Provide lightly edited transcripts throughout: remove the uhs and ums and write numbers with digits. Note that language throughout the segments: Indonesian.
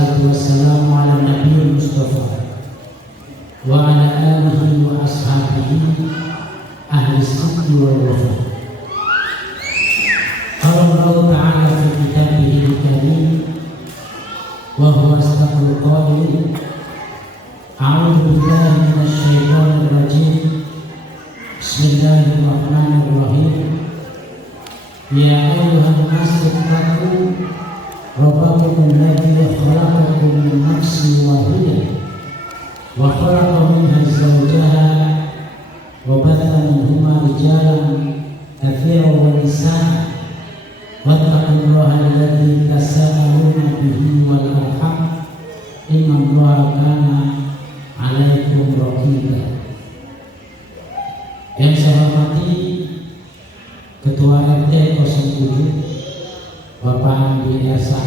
Wassalatu wassalamu ala Nabi Mustafa wa ala alihi wa ashabihi ahli sidqi wal wafa. Qala Allah ta'ala fi kitabihil karim wa huwa asdaqul qailin. A'udzu billahi minasy syaithanir rajim. Bismillahirrahmanirrahim. Ya ayyuhan nasu ittaqu rabbakum alladzi khalaqakum min nafsin wahidah wa khalaqa minha zawjaha wa batha minhuma rijalan katsiran wa nisaa wattaqullaha alladzi tasaaluna bihi wal arham innallaha kana 'alaikum raqiba. Yang saya hormati Ketua RT 07 Bapak Andi Ersa,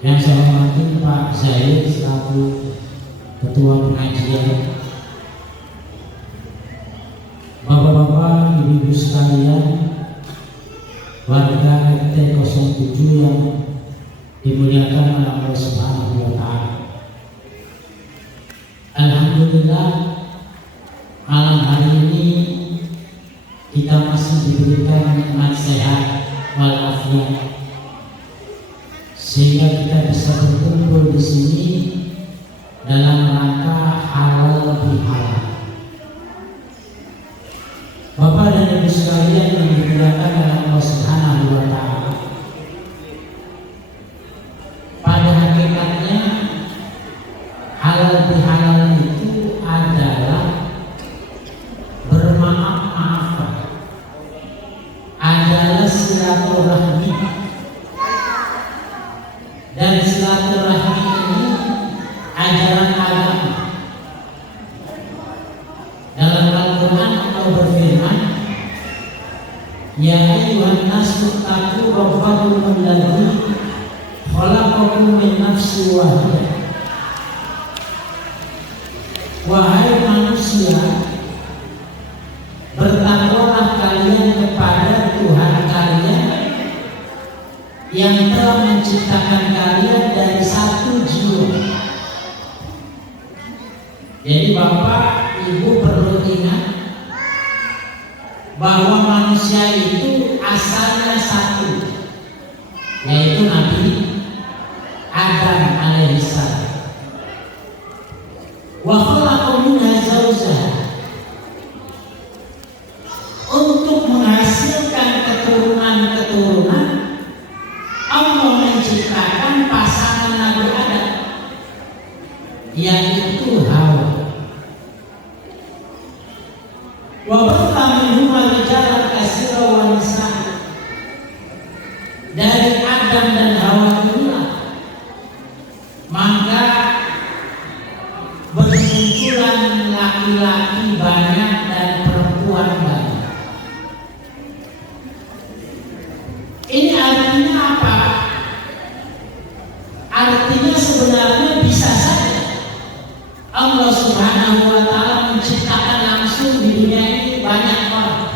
yang saya hormati Pak Zaid selaku Ketua Pengajian, Bapak-bapak, ibu-ibu sekalian, warga RT 07 yang dimuliakan oleh Allah Subhanahu wa Ta'ala. Alhamdulillah, malam hari ini kita masih diberikan nikmat sehat walafiat, sehingga kita bisa berkumpul di sini dalam rangka halal bihalal. Bapak dan Ibu sekalian yang dimuliakan oleh Allah Subhanahu wa Ta'ala, pada hakikatnya halal bihalal itu adalah bermaaf-maafan, adalah silaturahmi, dan silaturahmi ini ajaran agama. Dalam Al-Quran Allah berfirman, Ya ayyuhan nasu ittaqu rabbakum alladzi khalaqakum min nafsin wahidah. Wahai manusia, bertakwalah kalian kepada Tuhan kalian yang telah menciptakan kalian dari satu jiwa. Jadi Bapak Ibu perlu ingat bahwa manusia itu asalnya satu, yaitu Nabi Adam alaihissalam. Wa khalaqa minha zawjaha, untuk menghasilkan keturunan-keturunan Allah menciptakan pasangan Nabi Adam, yaitu Hawa. Wa batha minhuma rijalan katsiran wa nisaa, dari Adam dan Hawa inilah maka bermunculan laki-laki banyak dan perempuan banyak. Ini artinya apa? Artinya sebenarnya bisa saja Allah Subhanahu wa Ta'ala menciptakan langsung di dunia ini banyak orang,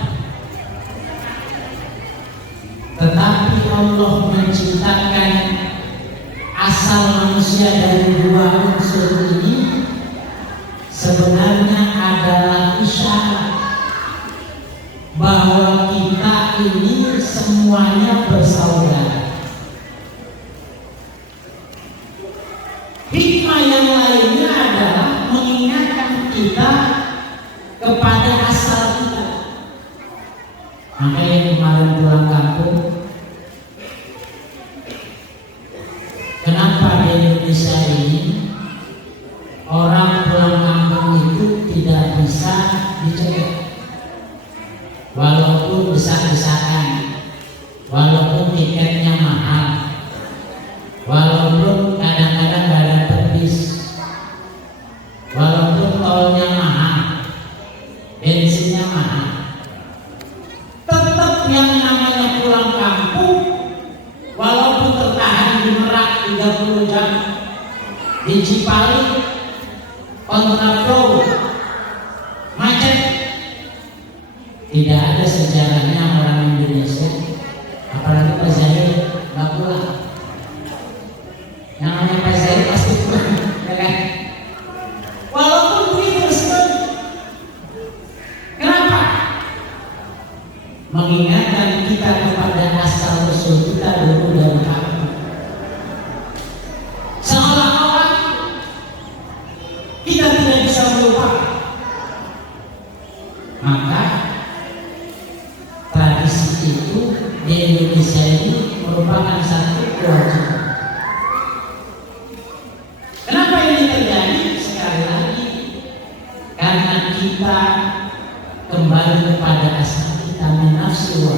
tetapi Allah menciptakan asal manusia dari dua unsur ini sebenarnya adalah isyarat bahwa kita ini semuanya bersaudara. Hikmah yang lainnya adalah mengingatkan kita kepada asal kita. Makanya kemarin pulang kampung, kenapa di Indonesia ini orang pulang kampung itu tidak bisa dicegah, walaupun besar-besaran, walaupun tiketnya mahal, walaupun kadang-kadang gak ada bis, walaupun tolnya mahal, bensinnya mahal, tetap yang namanya pulang kampung, walaupun tertahan di Merak 30 jam, di Cipali kontraflow macet, tidak ada sejarahnya orang Indonesia, apalagi Pak Zahid, nggak pulang. Yang namanya Pak Zaid pasti pulang, ya kan? Walaupun begitu tersebut, kenapa? Mengingatkan kita kepada asal usul kita dulu dari kami. Seolah-olah kita tidak bisa melupakan. Maka tradisi itu di Indonesia ini merupakan satu kewajiban. Kenapa ini terjadi? Sekali lagi, karena kita kembali kepada asal kita, menafsu.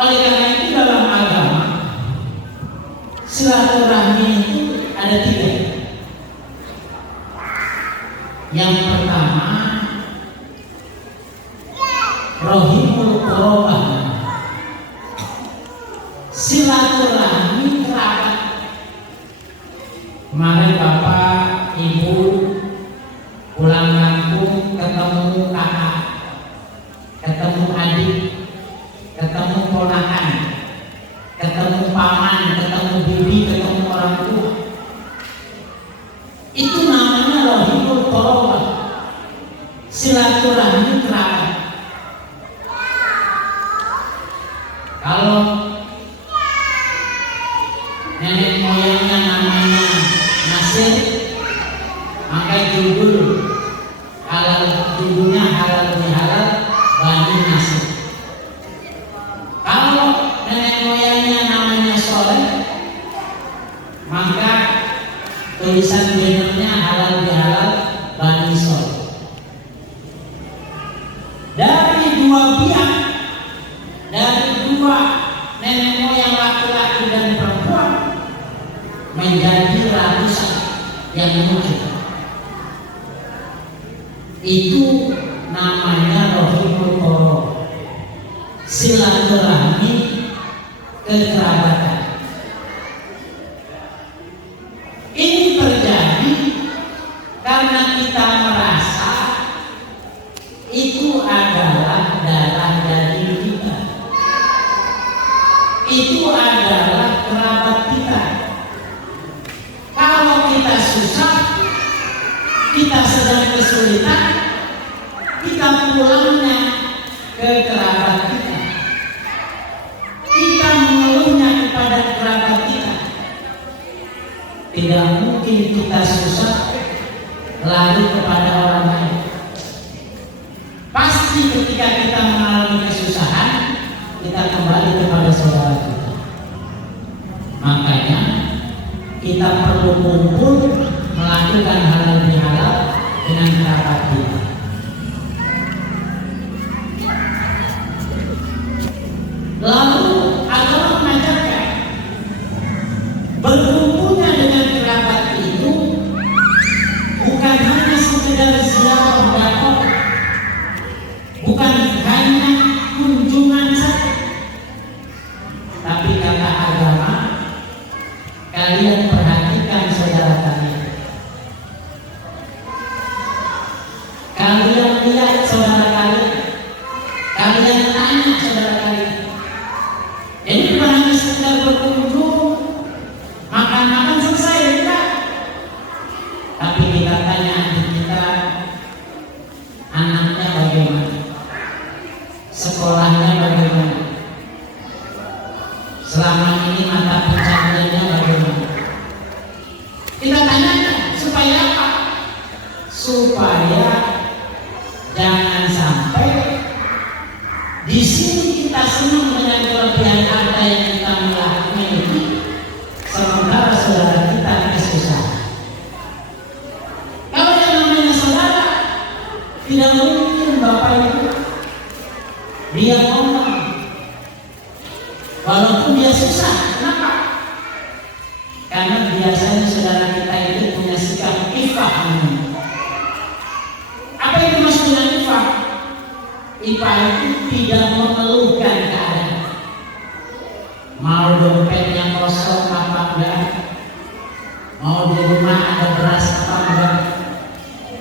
Oleh karena itu dalam agama silaturahmi itu ada 3. Yang pertama, rohimul qurabah, silaturahmi kerabat. Kemarin bapak, ibu pulang kampung ketemu kakak, ketemu adik, ketemu ponakan, ketemu paman, ketemu bibi, ketemu orang tua. Itu namanya rohimul qurabah, silaturahmi kerabat. Kalau nenek moyangnya namanya Nasir, maka judulnya halal bihalal Bani Nasir. Kalau nenek moyangnya namanya Soleh, maka tulisan bannernya halal bihalal Bani Soleh. Dari 2 pihak, dari 2 nenek moyang laki-laki dan perempuan, menjadi ratusan yang muncul. Itu namanya rohimul qurabah, silaturahmi kekerabatan. Ini terjadi karena kita merasa itu adalah darah daging kita, itu adalah kerabat kita. Kalau kita susah, kita sedang kesulitan, kita pulangnya ke kerabat kita, kita mengeluhnya kepada kerabat kita. Tidak mungkin kita susah lari kepada orang lain. Pasti ketika kita mengalami kesusahan, kita kembali kepada saudara kita. Makanya kita perlu kumpul melakukan halal bihalal dengan kerabat kita. Lalu agama mengajarkan berkumpulnya dengan kerabat itu bukan hanya sekedar ziarah dakwah, bukan hanya kunjungan saja, tapi kata agama, kalian perhatikan saudara kalian, kalian lihat saudara kalian, kalian tanya saudara kalian. Jadi bukan hanya sekedar berkunjung, makan-makan selesai, tidak. Tapi kita tanya adik kita, anaknya bagaimana, sekolahnya bagaimana, selama ini mata pencahariannya bagaimana. Kita tanyakan supaya apa? Supaya jangan sampai di sini kita senang dengan kelebihan harta yang kita miliki, sementara saudara kita kesusahan. Kalau yang namanya saudara, tidak mungkin bapak ibu dia ngomong walaupun dia susah. Kenapa? Karena biasanya saudara kita itu punya sikap ifah. Apa itu maksudnya ifah? Ifah itu tidak mengeluhkan keadaan. Mau dompetnya kosong apa enggak, mau di rumah ada beras apa enggak,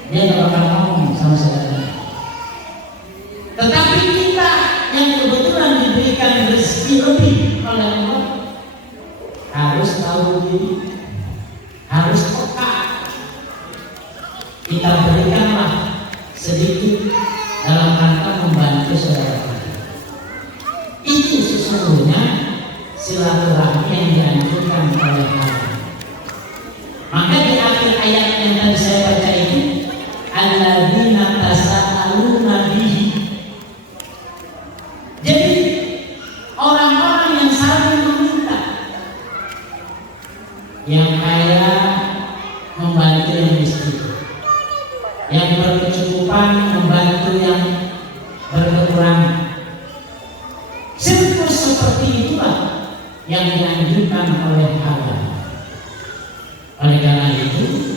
dia nggak bakal ngomong sama saudara. Tetapi kita yang kebetulan diberikan rezeki lebih oleh Allah, harus tahu diri, harus peka. Kita berikanlah sedikit dalam rangka membantu saudara kita. Itu sesungguhnya silaturahmi yang dianjurkan oleh Allah. Maka di akhir ayat yang tadi saya baca itu, alladzina tasaaluna bihi. Jadi orang-orang yang saling meminta, yang kaya membantu yang miskin, yang berkecukupan membantu yang berkekurangan. Siklus seperti itulah yang dianjurkan oleh Allah. Oleh karena itu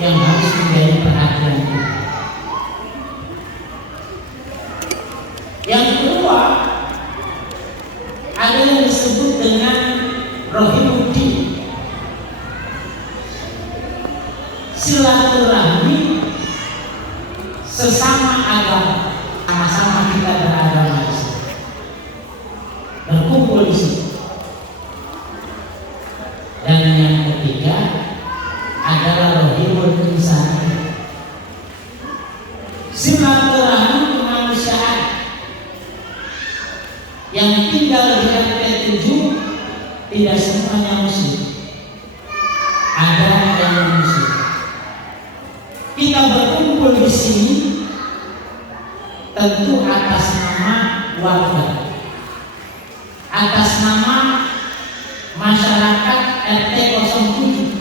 yang harus menjadi perhatian kita. Yang kedua, ada yang disebut dengan rohimuddin, silaturahmi sesama agama, sama-sama kita beragama di sini, berkumpul di sini. Dan yang ketiga adalah rohimul insani, silaturahmi kemanusiaan yang tinggal di RT 7 tidak semuanya muslim, ada yang muslim. Kita berkumpul di sini tentu atas nama warga, atas nama masyarakat RT 07.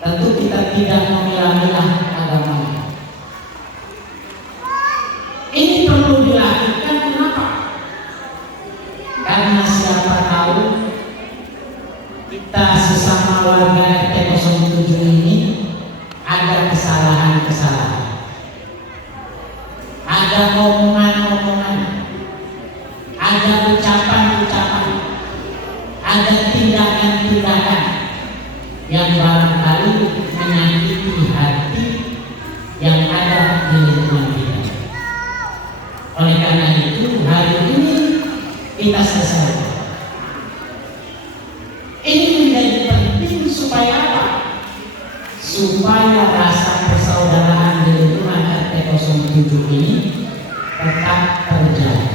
Tentu kita tidak memilah-milah agamanya. Ini perlu dilakukan. Kenapa? Karena siapa tahu kita sesama warga RT 07 ini ada kesalahan-kesalahan, ada omongan-omongan, ada ucapan-ucapan, ada tindakan-tindakan yang barangkali menyakiti hati yang ada di lingkungan kita. Oleh karena itu hari ini kita selesaikan. Ini menjadi penting supaya apa? Supaya rasa persaudaraan di lingkungan RT 07 ini tetap terjaga.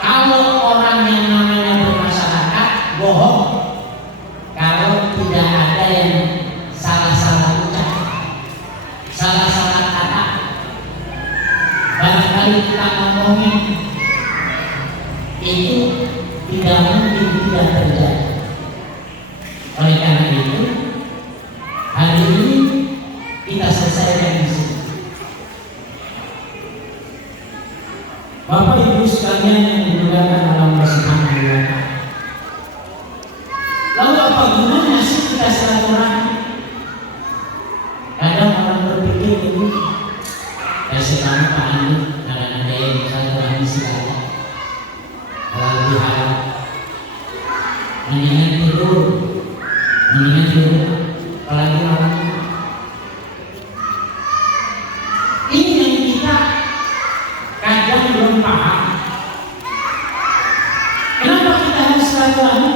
Kalau orang yang namanya bermasyarakat bohong, kalau tidak ada yang salah-salah ucap, salah-salah kata, barangkali kita ngomongin itu tidak mungkin tidak terjadi. Oleh karena itu hari ini kita selesaikan di sini. Bapak Ibu sekalian yang dimuliakan Allah Subhanahu wa Ta'ala. Lalu apa gunanya sih kita silaturahmi? Kadang orang berpikir itu, sekarang Pak Andi, kadang ada yang silaturahmi silaturahmi. Kalau lebih halal, mendingan tidur, apalagi orang ini yang kita kadang belum paham. Kenapa kita harus silaturahmi?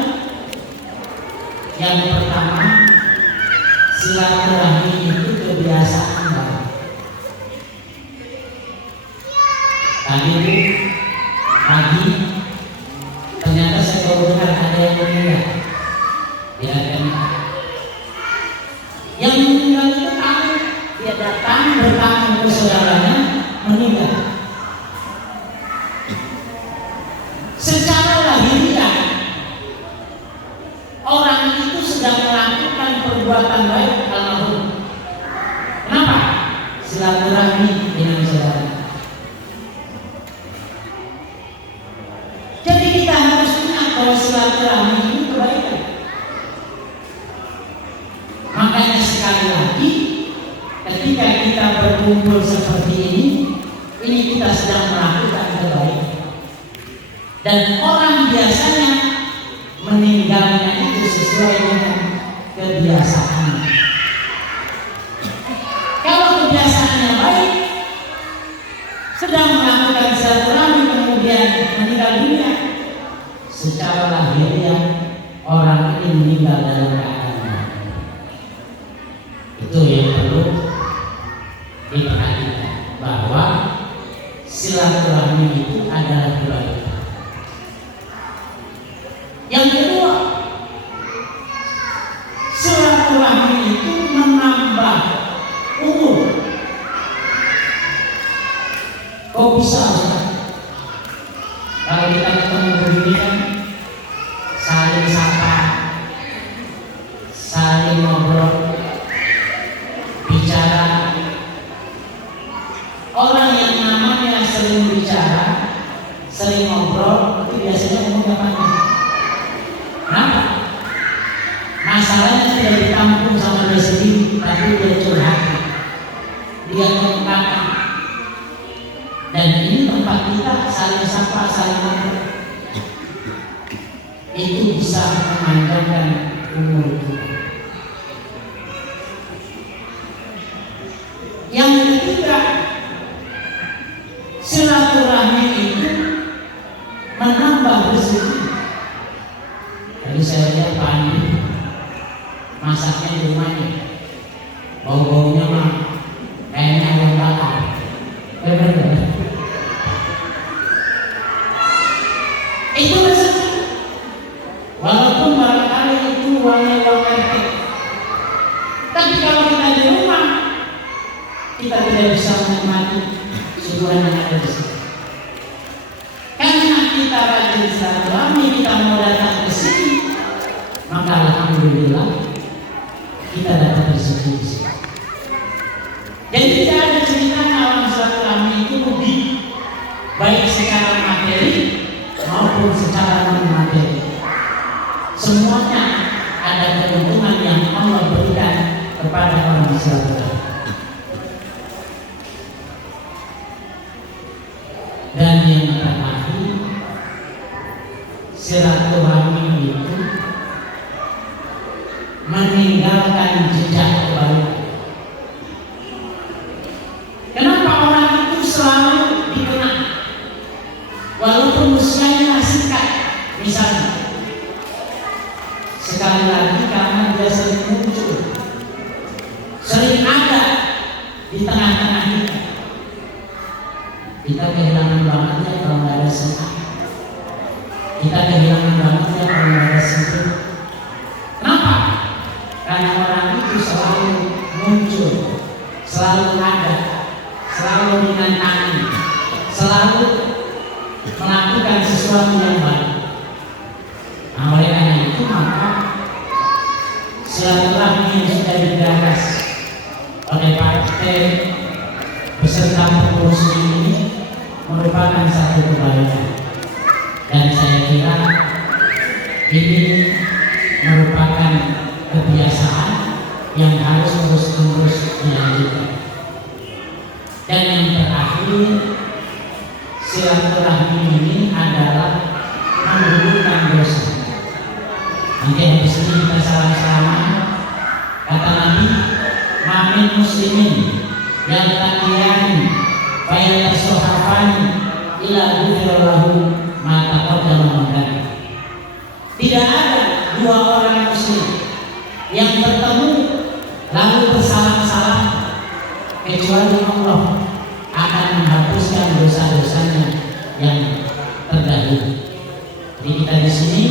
Yang pertama, silaturahmi itu kebiasaan baru. Tadi pagi ternyata saya baru dengar ada yang meninggal. Ya kan? Yang meninggal itu tahu, dia datang bertamu ke saudaranya meninggal. Secara lahiriah orang itu sedang melakukan perbuatan baik almarhum. Kenapa? Silaturahmi dengan saudara. Jadi kita harus ingat bahwa silaturahmi itu kebaikan. Makanya sekali lagi ketika kita berkumpul seperti ini kita sedang melakukan kebaikan. Dan orang biasanya meninggalnya itu sesuai dengan kebiasaan. Kalau kebiasaannya baik, sedang melakukan silaturahmi kemudian meninggal dunia, lihat orang ini meninggal dalam keadaan mati. Itu yang perlu diperhatikan, bahwa silaturahmi itu adalah kebaikan. Yang kedua, silaturahmi itu menambah umur. Kok bisa? Kalau kita ketemu begini kan saling sapa, saling ngobrol, bicara. Orang yang namanya sering bicara, sering ngobrol, itu biasanya umurnya panjang. Kenapa? Masalahnya tidak ditampung sama dia sendiri, tapi dia curhat, dia mengungkapkan. Dan ini tempat kita saling sapa, saling ngobrol. Itu bisa memanjangkan umur kita. Yang ketiga, silaturahmi itu menambah rezeki. Tadi saya lihat Pak Andi masaknya di rumahnya, bau-baunya mah kayaknya ayam bakar. Benar-benar. Itu rezeki. Walaupun barangkali itu uangnya LPP, tapi kalau kita di rumah, kita tidak bisa menikmati suguhan yang ada di sini. Karena kita rajin silaturahmi, kita mau datang ke sini, maka alhamdulillah kita dapat rezeki di sini. Jadi tidak ada ceritanya orang silaturahmi itu rugi, baik secara materi maupun secara non materi. Semuanya ada keuntungan yang Allah berikan kepada orang silaturahmi. Dan yang terakhir, silaturahmi itu meninggalkan jejak kebaikan. Kenapa orang itu selalu dikenang walaupun usianya masih singkat? Misalnya, sekali lagi karena dia sering muncul, sering ada di tengah-tengah kita. Kita kehilangan banget ya kalau nggak ada sini. Kita kehilangan banget ya kalau nggak ada sini. Kenapa? Karena orang itu selalu muncul, selalu ada, selalu menantang, selalu melakukan sesuatu yang baik. Nah, oleh karena itu maka silaturahmi yang sudah digagas oleh partai beserta pengurus ini merupakan satu kebaikan, dan saya kira ini merupakan kebiasaan yang harus terus-menerus dilanjutkan. Dan yang terakhir, silaturahmi ini adalah menggugurkan dosa. Nanti habis ini kita salam-salaman. Kata Nabi, "Mamin muslimin yang takian bayar sohafani ila gufirallahu ma taqaddama min. Tidak ada dua orang muslim yang bertemu lalu bersalam-salam kecuali Allah akan menghapuskan dosa-dosanya yang terdahulu. Jadi kita di sini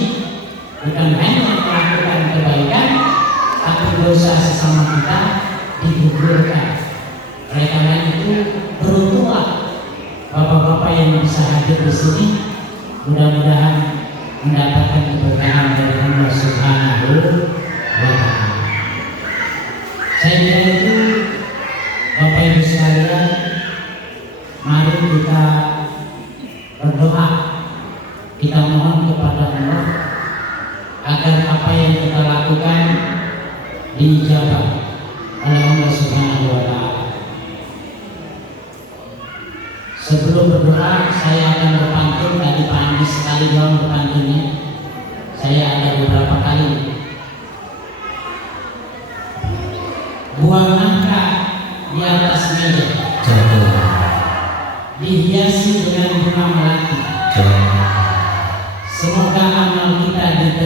bukan hanya melakukan kebaikan, tapi dosa sesama kita digugurkan. Oleh karena itu beruntunglah bapak-bapak yang bisa hadir di sini, mudah-mudahan mendapatkan keberkahan dari Allah Subhanahu wa Ta'ala. Saya kira itu, Bapak Ibu sekalian, mari kita berdoa, kita mohon kepada Allah agar apa yang kita lakukan dijawab oleh Allah Subhanahu wa Ta'ala. Sebelum berdoa, saya akan berpantun. Tadi Pak Andi sekali doang berpantunnya. Saya ada beberapa kali. Buang nangka di atas meja, dihiasi dengan bunga melati. Semoga amal kita diterima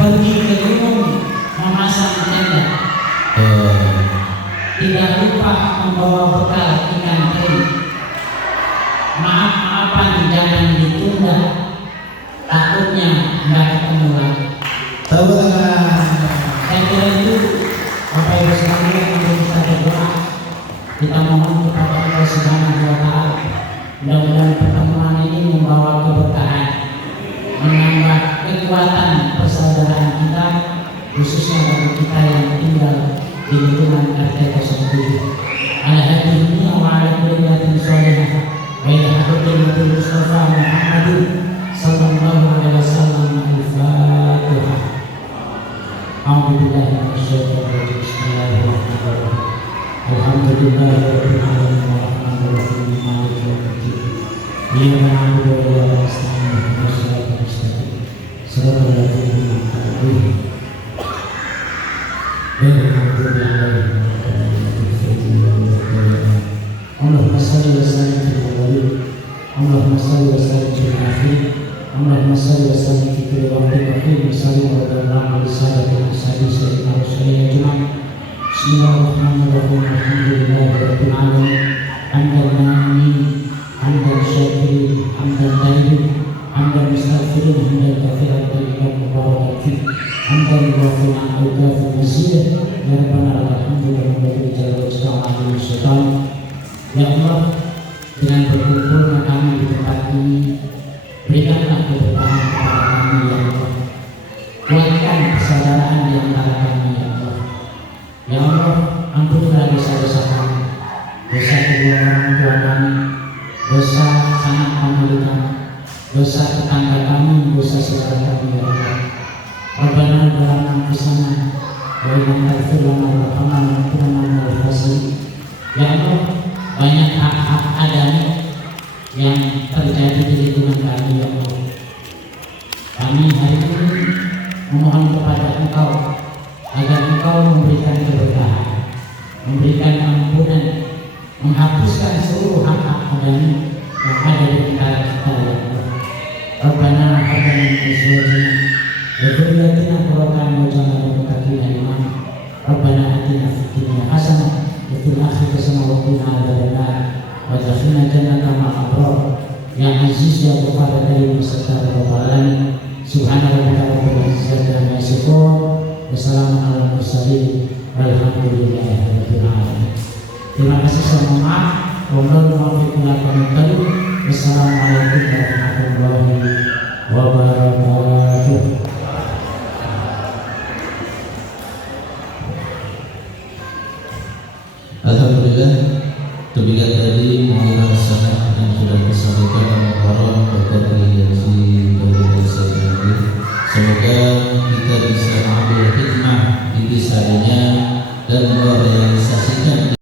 pergi ke gunung memasang tenda, tidak lupa membawa bekal ikan teri. Maaf-maafan jangan ditunda, takutnya nggak ketemu lagi. Saya kira itu Bapak Ibu sekalian, untuk kita berdoa, kita mohon kepada Allah Subhanahu wa Ta'ala, mudah-mudahan pertemuan ini membawa keberkahan, menambah kekuatan persaudaraan kita, khususnya bagi kita yang tinggal di lingkungan RT 07. Ala hadhihi wa ala kulliyatin sholihah wa ila hadratil Mustafa Muhammadin sallallahu alaihi wasallam. Al-Fatihah. A'udzubillahi minasyaitonir rajim. Bismillahirrahmanirrahim. Alhamdulillahirabbil alamin arrahmanir rahim maliki yaumiddin. Iyyaka na'budu wa iyyaka nasta'in ihdinas siratal mustaqim siratal ladzina an'amta 'alaihim ghairil maghdubi 'alaihim waladdallin. Allahumma shalli wa sallim ala nabi. Allahumma shalli wa sallim ala nabi. Allahumma shalli wa sallim fi kulli waqtin wa kulli sallim wa sallam ala sayyidina sayyidina rasulillah ajma'in. Bismillahirrahmanirrahim. Alhamdulillahi rabbil alamin. Hamdan na'imin, hamdan syakirin, hamdan tayyibin, hamdan mustaghfirin, hamdan katsiran thayyiban mubarakan fi, hamdan muwafiqan al-kafi mazid. Ya Rabbana lakal hamdu wa lakal jalal wa syaitan. Ya Allah, dengan berkumpulnya kami di tempat ini, berikanlah keberkahan kepada kami ya Allah. Kuatkan persaudaraan di antara kami ya Allah. Ya Allah, ampunilah dosa-dosa kami, dosa kedua orang tua kami, dosa sanak famili kami, dosa tetangga kami, dosa saudara kami ya Allah. Rabbana dalam anfusana wa illam taghfir lana warhamna lanakunanna minal khasirin. Ya Allah, banyak hak-hak adami yang terjadi di lingkungan kami ya Allah. Kami hari ini memohon kepada Engkau agar Engkau memberikan keberkahan, memberikan ampunan, menghapuskan seluruh hak-hak adami yang ada di antara kita ya Allah. Rabbana hab lana min azwajina wa dhurriyyatina qurrata a'yun waj'alna lil muttaqina imama. Rabbana atina fid dunya hasanah wa fil akhirati hasanah wa qina adzabannar. Wajahna jannata ma'abrar. Ya Aziz ya Ghafar Karim serta Rabbul Alamin. Subhanallah rabbil izzati amma yasifun. Wassalamu ala mursalin. Walhamdulillahi rabbil alamin. Terima kasih, saya maaf. Wassalamualaikum warahmatullahi wabarakatuh. Alhamdulillah, demikian tadi mengenai yang sudah disampaikan